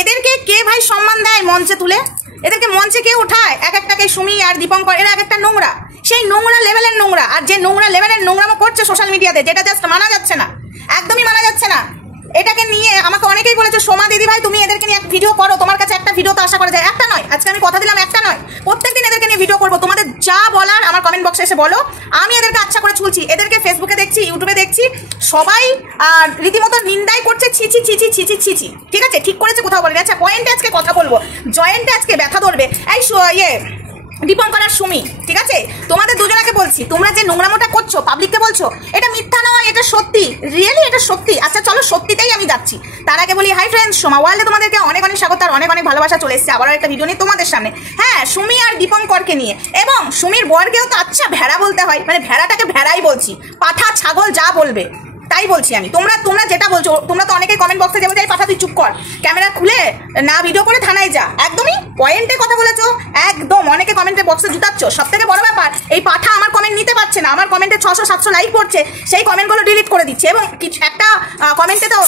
এদেরকে কে ভাই সম্মান দেয় মঞ্চে তুলে? এদেরকে মঞ্চে কে উঠায়? এক একটাকে সুমি আর দীপঙ্কর, এরা এক একটা নোংরা, সেই নোংরা লেভেলের নোংরা। আর যে নোংরা লেভেলের নোংরামো করছে সোশ্যাল মিডিয়াতে, যেটা জাস্ট মানা যাচ্ছে না, একদমই মানা যাচ্ছে না। এটাকে নিয়ে আমাকে অনেকেই বলেছে, সোমা দিদি ভাই তুমি এদেরকে নিয়ে এক ভিডিও করো, তোমার কাছে একটা ভিডিও তো আশা করা যায়। একটা নয়, আজকে আমি কথা দিলাম একটা নয়, প্রত্যেকদিন এদেরকে নিয়ে ভিডিও করবো। তোমাদের যা বলার আমার কমেন্ট বক্সে এসে বলো, আমি এদেরকে আচ্ছা করে চুলছি। এদেরকে ফেসবুকে দেখছি, ইউটিউবে দেখছি, সবাই রীতিমতো নিন্দাই করছে, ছিছি ছিছি ছিছি ছিছি। ঠিক আছে, ঠিক করেছে, কোথাও বলেনি। আচ্ছা পয়েন্টে আজকে কথা বলবো, জয়েন্টে আজকে ব্যথা ধরবে। এই দীপঙ্কর আর সুমি, ঠিক আছে, তোমাদের দুজনাকে বলছি, তোমরা যে নোংরামোটা করছো পাবলিককে বলছো, এটা মিথ্যা নয়, এটা সত্যি, রিয়েলি এটা সত্যি। আচ্ছা চলো সত্যিটাই আমি যাচ্ছি। তার আগে বলি, হাই ফ্রেন্ডস, সোমা ওয়ার্ল্ডে তোমাদেরকে অনেক অনেক স্বাগত আর অনেক অনেক ভালোবাসা। চলে এসেছে আবার একটা ভিডিও নিয়ে তোমাদের সামনে। হ্যাঁ, সুমি আর দীপঙ্করকে নিয়ে, এবং সুমির বরকেও তো আচ্ছা ভেড়া বলতে হয়, মানে ভেড়াটাকে ভেড়াই বলছি, পাঠা ছাগল যা বলবে তাই বলছি আমি। তোমরা যেটা বলছো, তোমরা তো অনেকেই কমেন্ট বক্সে যাবো, যাই পাঠা তুই চুপ কর, ক্যামেরা খুলে না ভিডিও করে থানায় যা। একদমই পয়েন্টে কথা বলেছো, একদম। অনেকে কমেন্টের বক্সে জুতাচ্ছ। সব থেকে বড় ব্যাপার, এই পাঠা আমার কমেন্ট নিতে পারছে না, আমার কমেন্টে 600-700 লাইক পড়ছে, সেই কমেন্টগুলো ডিলিট করে দিচ্ছে। এবং কিছু একটা কমেন্টে তো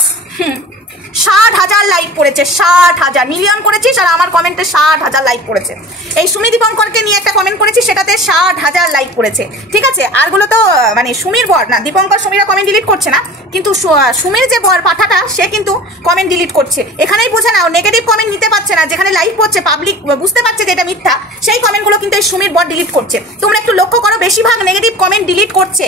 60,000 লাইক পড়েছে, 60,000 মিলিয়ন করেছিস, আর আমার কমেন্টে 60,000 লাইক পড়েছে। এই সুমি দীপঙ্করকে নিয়ে একটা কমেন্ট করেছি, সেটাতে 60,000 লাইক পড়েছে। ঠিক আছে, আরগুলো তো মানে সুমির বর না, দীপঙ্কর সুমিরা কমেন্ট ডিলিট করছে না, কিন্তু সুমির যে বর পাঠাটা সে কিন্তু কমেন্ট ডিলিট করছে। এখানেই বোঝা নাও, নেগেটিভ কমেন্ট নিতে পারছে না, যেখানে লাইক পড়ছে, পাবলিক বুঝতে পারছে যে এটা মিথ্যা, সেই কমেন্টগুলো কিন্তু এই সুমির বর ডিলিট করছে। তোমরা একটু লক্ষ্য করো, বেশিরভাগ নেগেটিভ কমেন্ট ডিলিট করছে।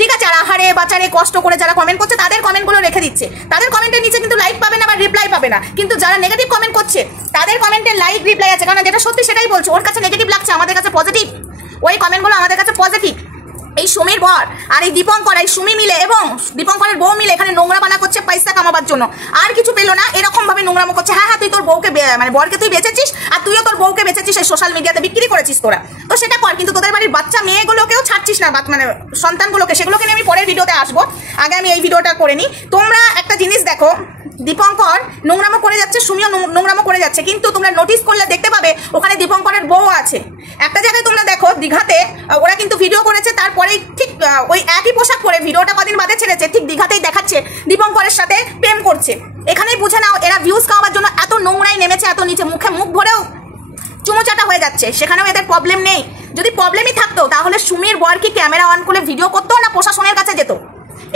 ঠিক আছে, আর আহারে বাচারে কষ্ট করে যারা কমেন্ট করছে তাদের কমেন্টগুলো রেখে দিচ্ছে, তাদের কমেন্টের নিচে কিন্তু লাইক পাবে না বা রিপ্লাই পাবে না। কিন্তু যারা নেগেটিভ কমেন্ট করছে তাদের কমেন্টে লাইক রিপ্লাই আছে, কারণ যেটা সত্যি সেটাই বলছে। ওর কাছে নেগেটিভ লাগছে, আমাদের কাছে পজিটিভ, ওই কমেন্টগুলো আমাদের কাছে পজিটিভ। এই সুমির বর আর এই দীপঙ্কর, এই সুমি মিলে এবং দীপঙ্করের বউ মিলে এখানে নোংরা বানা করছে পয়সা কামাবার জন্য, আর কিছু পেলো না, এরকম ভাবে নোংরামো করছে। হ্যাঁ হ্যাঁ, তুই তোর বউকে মানে বরকে তুই বেচেছিস, আর তুইও তোর বউকে বেচেছিস, এই সোশ্যাল মিডিয়াতে বিক্রি করেছিস তোরা, তো সেটা কর, কিন্তু তোদের বাড়ির বাচ্চা মেয়েগুলোকেও ছাড়ছিস না, মানে সন্তানগুলোকে, সেগুলোকে নিয়ে আমি পরের ভিডিওতে আসবো। আগে আমি এই ভিডিওটা করে নিই। তোমরা একটা জিনিস দেখো, দীপঙ্কর নোংরামো করে যাচ্ছে, সুমিও নোংরামো করে যাচ্ছে, কিন্তু তোমরা নোটিস করলে দেখতে পাবে ওখানে দীপঙ্করের বউ আছে। একটা জায়গায় তোমরা দেখো, দীঘাতে ওরা কিন্তু ভিডিও করেছে, তারপরে ঠিক ওই একই পোশাক পরে ভিডিওটা কদিন বাদে ছেড়েছে, ঠিক দীঘাতেই দেখাচ্ছে দীপঙ্করের সাথে প্রেম করছে। এখানেই বুঝে নাও এরা ভিউজ খাওয়ার জন্য এত নোংরাই নেমেছে, এত নিচে, মুখে মুখ ভরেও চুমোচাটা হয়ে যাচ্ছে, সেখানেও এদের প্রবলেম নেই। যদি প্রবলেমই থাকতো তাহলে সুমির বর কি ক্যামেরা অন করে ভিডিও করতো না প্রশাসনের কাছে যেত?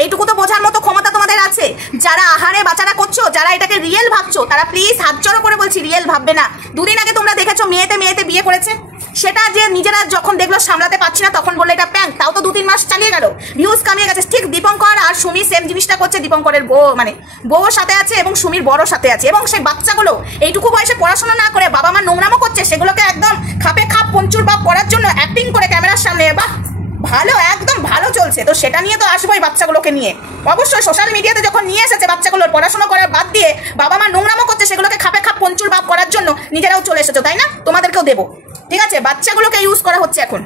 এইটুকু তো বোঝার মতো ক্ষমতা তোমাদের আছে। যারা আহারে বাচ্চারা করছো, যারা এটাকে রিয়েল ভাবছো, তারা প্লিজ হাত জড়ো করে বলছি, রিয়েল ভাববে না। দুদিন আগে তোমরা দেখেছো মেয়েতে বিয়ে করেছে, সেটা যে নিজেরা যখন দেখলো সামলাতে পারছি না, তখন বললে এটা প্র্যাঙ্ক, তাও তো 2-3 মাস চালিয়ে গেল, ভিউজ কামিয়ে গেছে। ঠিক দীপঙ্কর আর সুমি সেম জিনিসটা করছে, দীপঙ্করের বউ মানে বউর সাথে আছে এবং সুমির বড় সাথে আছে, এবং সেই বাচ্চাগুলো এইটুকু বয়সে পড়াশোনা না করে বাবা মা নোংরামো করছে, সেগুলোকে একদম খাপে খাপ পঞ্চুর বাপ করার জন্য অ্যাক্টিং করে ক্যামেরার সামনে, বাহ ভালো, একদম ভালো চলছে। তো সেটা নিয়ে তো আসবোই, বাচ্চাগুলোকে নিয়ে অবশ্যই সোশ্যাল মিডিয়াতে যখন নিয়ে এসেছে, বাচ্চাগুলোর পড়াশোনা করার বাদ দিয়ে বাবা মা নোংরামো করছে, সেগুলোকে খাপে খাপ পঞ্চুর বাপ করার জন্য নিজেরাও চলে এসেছো, তাই না? তোমাদেরকেও দেবো, ঠিক আছে? বাচ্চাগুলোকে ইউজ করা হচ্ছে এখন।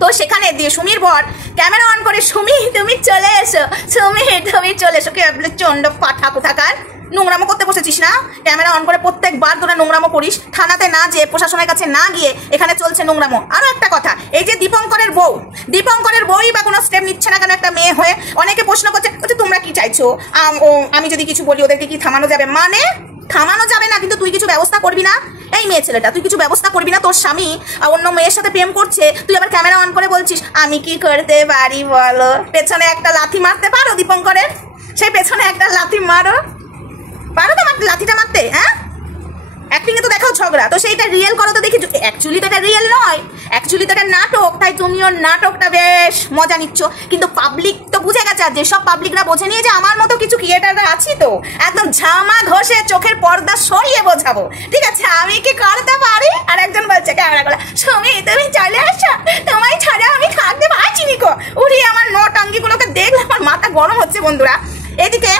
তো সেখানে দিয়ে সুমির বর ক্যামেরা অন করে, সুমি তুমি চলে এসো, সুমি তুমি চলে এসো, কে চন্ড পাঠা কোথাকার, নোংরামো করতে বসেছিস না? ক্যামেরা অন করে প্রত্যেকবার তোরা নোংরামো করিস, থানাতে না যেয়ে, প্রশাসনের কাছে না গিয়ে এখানে চলছে নোংরামো। আরো একটা কথা, এই যে দীপঙ্করের বউই বা কোনো স্টেপ নিচ্ছে না কেন একটা মেয়ে হয়ে? অনেকে প্রশ্ন করছে, তোমরা কি চাইছো, আমি যদি কিছু বলি ওদেরকে কি থামানো যাবে? মানে থামানো যাবে না, কিন্তু তুই কিছু ব্যবস্থা করবি না? এই মেয়ে ছেলেটা, তুই কিছু ব্যবস্থা করবি না? তোর স্বামী অন্য মেয়ের সাথে প্রেম করছে, তুই আবার ক্যামেরা অন করে বলছিস আমি কি করতে পারি বলো? পেছনে একটা লাথি মারতে পারো দীপঙ্করের? সেই পেছনে একটা লাথি মারো, পারো তো লাথিটা মারতে? হ্যাঁ, অ্যাক্টিং এ তো দেখাও ঝগড়া, তো সেইটা রিয়েল করো তো দেখি। অ্যাকচুয়ালি তো এটা রিয়েল নয়, অ্যাকচুয়ালি তো এটা নাটক, তাই তুমিও নাটকটা বেশ মজা নিচ্ছ। কিন্তু পাবলিক তো বুঝে গেছে, আর যেসব পাবলিকরা বোঝে নিয়ে যে আমার মতো কিছু ক্রিয়েটাররা আছি, তো একদম ঝামা ঘষে চোখের পর্দা সরিয়ে বোঝাবো, ঠিক আছে আমি কি করতে পারি। আর একজন বলছে ক্যামেরা করে, সুমি তুমি চলে আসো, তোমায় ছাড়া আমি থাকতে পারছি নিকো। উড়ি আমার নটাঙ্গিগুলোকে দেখলে আমার মাথা গরম হচ্ছে বন্ধুরা। এদিকে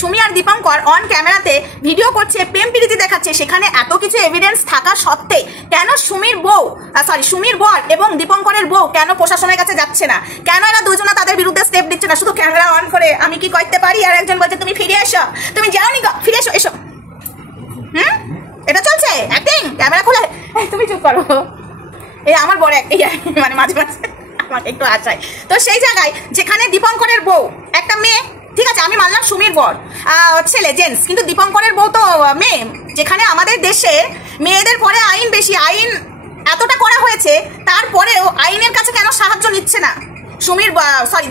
সুমি আর দীপঙ্কর অন ক্যামেরাতে ভিডিও করছে, প্রেম প্রীতি দেখাচ্ছে, সেখানে এত কিছু এভিডেন্স থাকা সত্ত্বে কেন সুমির বর এবং দীপঙ্করের বউ কেন প্রশাসনের কাছে যাচ্ছে না? কেন এরা দুজনা তাদের বিরুদ্ধে স্টেপ দিচ্ছে না? শুধু ক্যামেরা অন করে আমি কি করতে পারি, আর একজন বলছে তুমি ফিরে এসো, তুমি যাওনি গো, ফিরে এসো এসো। এটা চলছে অ্যাক্টিং, ক্যামেরা খুলে তুমি চুপ করো। এই আমার বড় মানে মাঝে মাঝে আমাকে একটু আশায়। তো সেই জায়গায় যেখানে দীপঙ্করের বউ একটা মেয়ে, ঠিক আছে আমি মানলাম সুমির বর ছেলে জেন্টস, কিন্তু দীপঙ্করের বউ তো মেয়ে, যেখানে আমাদের দেশে মেয়েদের পরে আইন বেশি, আইন এতটা করা হয়েছে, তারপরেও আইনের কাছে কেন সাহায্য নিচ্ছে না? সুমির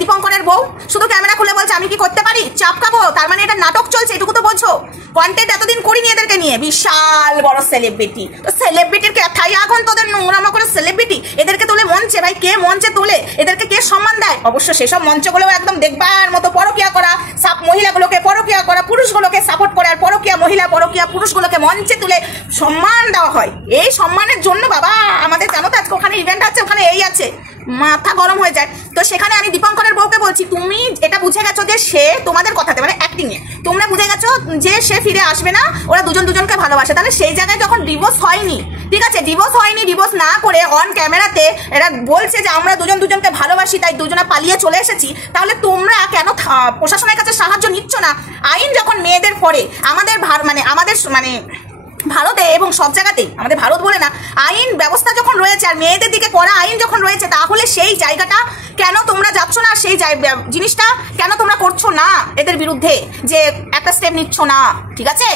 দীপঙ্করের বউ শুধু ক্যামেরা খুলে বলছে আমি কি করতে পারি, চাপকাবো, তার মানে এটা নাটক চলছে, এটুকু তো বোঝো। কন্টেন্ট এতদিন করিনি এদেরকে নিয়ে, বিশাল বড় সেলিব্রিটি, তো সেলিব্রিটির কথাই এখন তোদের নোংরামো করে সেলিব্রিটি, এদেরকে তুলে মঞ্চে, ভাই কে মঞ্চে তোলে, এদেরকে কে সম্মান দেয়? অবশ্য সেসব মঞ্চগুলোও একদম দেখবার মতো পরকিয়া করা, মহিলাগুলোকে পরকিয়া করা, পুরুষগুলোকে সাপোর্ট করে, আর পরকিয়া মহিলা পরকিয়া পুরুষগুলোকে মঞ্চে তুলে সম্মান দেওয়া হয়। এই সম্মানের জন্য বাবা আমাদের জানো তো আজকে ওখানে ইভেন্ট আছে, ওখানে এই আছে, মাথা গরম হয়ে যায়। তো সেখানে আমি দীপঙ্করের বউকে বলছি, তুমি এটা বুঝে গেছো যে সে তোমাদের কথাতে মানে অ্যাক্টিং এ তোমরা বুঝে গেছো যে সে ফিরে আসবে না, ওরা দুজন দুজনকে ভালোবাসে, তাহলে সেই জায়গায় যখন ডিভোর্স হয়নি, ঠিক আছে, ডিভোর্স হয়নি, ডিভোর্স না করে অন ক্যামেরাতে এরা বলছে যে আমরা দুজন দুজনকে ভালোবাসি তাই দুজনে পালিয়ে চলে এসেছি, তাহলে তোমরা কেন প্রশাসনের কাছে সাহায্য নিচ্ছ না? আইন যখন মেয়েদের পরে আমাদের ভারতে এবং সব জায়গাতেই, আমাদের ভারত বলে না, আইন ব্যবস্থা যখন রয়েছে আর মেয়েদের দিকে করা আইন যখন রয়েছে, তাহলে সেই জায়গাটা কেন তোমরা যাচ্ছ না, সেই জিনিসটা কেন তোমরা করছো না এদের বিরুদ্ধে, যে একটা স্টেপ নিচ্ছ না? ঠিক আছে,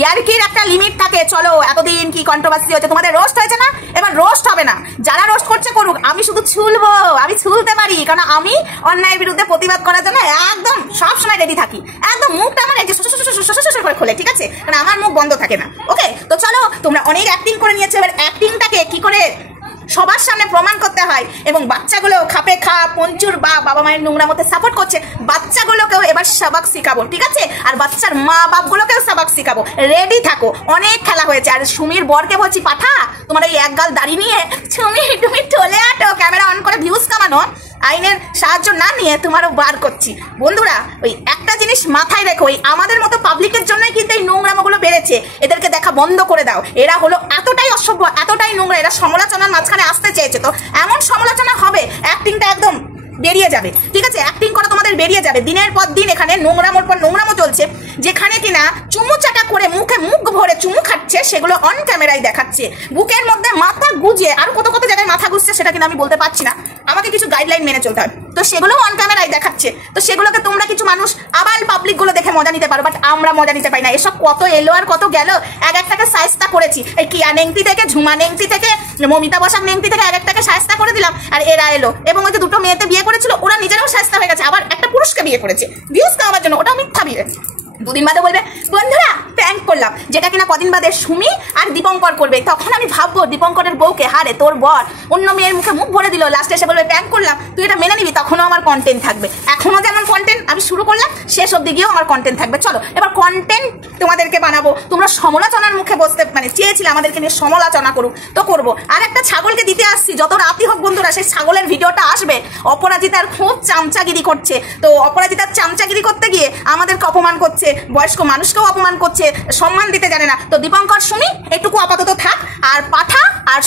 ইয়ার্কির একটা লিমিট থাকে। চলো, এতদিন কি কন্ট্রোভার্সি হচ্ছে, তোমাদের রোস্ট হয়েছে না, এবার রোস্ট হবে না, যারা রোস্ট করছে করুক, আমি শুধু ছুলবো, আমি ছুলতে পারি, কারণ আমি অন্যায়ের বিরুদ্ধে প্রতিবাদ করার জন্য একদম সবসময় রেডি থাকি, একদম মুখটা আমার করে খোলে, ঠিক আছে, কারণ আমার মুখ বন্ধ থাকে না। ওকে, তো চলো, তোমরা অনেক অ্যাক্টিং করে নিয়েছো, এবার অ্যাক্টিংটাকে কি করে সবার সামনে প্রমাণ করতে হয়, এবং বাচ্চাগুলো খাপে খা পঞ্চুর বাবা মায়ের নোংরা মধ্যে সাপোর্ট করছে, বাচ্চাগুলোকেও এবার সাবাক শিখাবো, ঠিক আছে, আর বাচ্চার মা বাপগুলোকেও সাবাক শিখাবো, রেডি থাকো, অনেক খেলা হয়েছে। আর সুমির বরকে বলছি, পাঠা তোমার এই এক গাল দাড়ি নিয়ে সুমি তুমি চলে আটো, ক্যামেরা অন করে ভিউজ কামানো, আইনের সাহায্য না নিয়ে তোমারও বার করছি। বন্ধুরা, ওই একটা জিনিস মাথায় রেখো, ওই আমাদের মতো পাবলিকের জন্যই কিন্তু এই নোংরামোগুলো বেড়েছে, এদেরকে দেখা বন্ধ করে দাও। এরা হলো এতটাই অসভ্য, এতটাই নোংরা, এরা সমালোচনার মাঝখানে আসতে চেয়েছে, তো এমন সমালোচনা হবে, অ্যাক্টিংটা একদম বেরিয়ে যাবে, ঠিক আছে, অ্যাক্টিং করে তোমাদের বেরিয়ে যাবে। দিনের পর দিন এখানে নোংরামোর পর নোংরামো চলছে, যেখানে কিনা চুমু চাটা করে মুখে মুখ ভরে চুমু খাচ্ছে, সেগুলো অন ক্যামেরায় দেখাচ্ছে, বুকের মধ্যে মাথা গুজে, আর কত কত জায়গায় মাথা গুজছে সেটা কিনা আমি বলতে পারছি না, আমাকে কিছু গাইডলাইন মেনে চলতে হয়, তো সেগুলো অন ক্যামেরায় দেখাচ্ছে, তো সেগুলোকে তোমরা কিছু মানুষ আবার পাবলিক গুলো দেখে মজা নিতে পারো, বাট আমরা মজা নিতে পারি না। এসব কত এলো আর কত গেল, এক একটাকে সায়স্তা করেছি, এই কিয়া নেংটি থেকে, ঝুমা নেংটি থেকে, মমিতা বসাক নেংটি থেকে এক একটাকে সায়স্তা করে দিলাম, আর এরা এলো, এবং ওই যে দুটো মেয়েতে বিয়ে করেছিল ওরা নিজেরাও সায়স্তা হয়ে গেছে, আবার একটা পুরুষকে বিয়ে করেছে ভিউজ কামাবার জন্য, ওটাও মিথ্যা বিয়ে। দুদিন বাদে বলবে বন্ধুরা প্র্যাঙ্ক করলাম, যেটা কিনা কদিন বাদে সুমি আর দীপঙ্কর করবে, তখন আমি ভাববো দীপঙ্করের বউকে, হারে তোর বর অন্য মেয়ের মুখে মুখ ভরে দিল, লাস্টে এসে বলবে প্র্যাঙ্ক করলাম, তুই এটা মেনে নিবি, তখনও আমার কন্টেন্ট থাকবে, এখনও যেমন কন্টেন্ট আমি শুরু করলাম শেষ অব্দি গিয়েও আমার কন্টেন্ট থাকবে। চলো, এবার কন্টেন্ট তোমাদেরকে বানাবো, তোমরা সমালোচনার মুখে বসতে চেয়েছিলে আমাদেরকে নিয়ে সমালোচনা করুক, তো করবো। আর একটা ছাগলকে দিতে আসছি, যত রাতই হোক বন্ধুরা, সেই ছাগলের ভিডিওটা আসবে, অপরাজিতার খুব চামচাগিরি করছে, তো অপরাজিতার চামচাগিরি করতে গিয়ে আমাদেরকে অপমান করছে, বয়স্ক মানুষকেও অপমান করছে, সম্মান দিতে জানে না। তো দীপঙ্কর সুমি এটুকু আপাতত থাক, আর পাঠা আর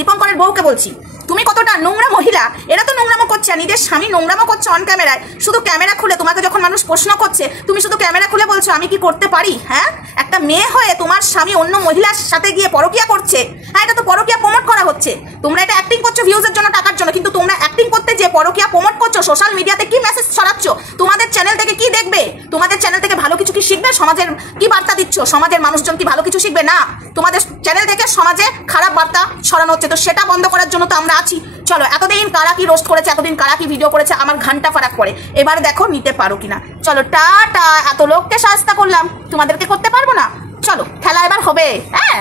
দীপঙ্করের বউকে বলছি, তুমি কতটা নোংরা মহিলা, এরা তো নোংরামো করছে, নিজের স্বামী নোংরামো করছে অন ক্যামেরায়, শুধু ক্যামেরা খুলে তোমাকে যখন মানুষ প্রশ্ন করছে তুমি শুধু ক্যামেরা খুলে বলছো আমি কি করতে পারি। হ্যাঁ, একটা মেয়ে হয়ে তোমার স্বামী অন্য মহিলার সাথে গিয়ে পরকিয়া করছে, হ্যাঁ এটা তো পরকিয়া প্রমোট করা হচ্ছে, তোমরা এটা অ্যাক্টিং করছো ভিউজের জন্য, টাকার জন্য, কিন্তু তোমরা অ্যাক্টিং করতে যে পরকিয়া প্রমোট করছো, সোশ্যাল মিডিয়াতে কি মেসেজ ছড়াচ্ছ, তোমাদের চ্যানেল থেকে কি দেখবে, তোমাদের চ্যানেল থেকে ভালো কিছু কি শিখবে, সমাজের কি বার্তা দিচ্ছ, সমাজের মানুষজন কি ভালো কিছু শিখবে না, তোমাদের চ্যানেল থেকে সমাজে খারাপ বার্তা ছড়ানো হচ্ছে, তো সেটা বন্ধ করার জন্য তো আমরা আছি। চলো, এতদিন কারা কি রোস্ট করেছে, এতদিন কারা কি ভিডিও করেছে, আমার ঘন্টা ফারাক পড়ে, এবার দেখো নিতে পারো কিনা। চলো টাটা, এত লোককে সাহায্য করলাম, তোমাদেরকে করতে পারবো না, চলো খেলা এবার হবে। হ্যাঁ।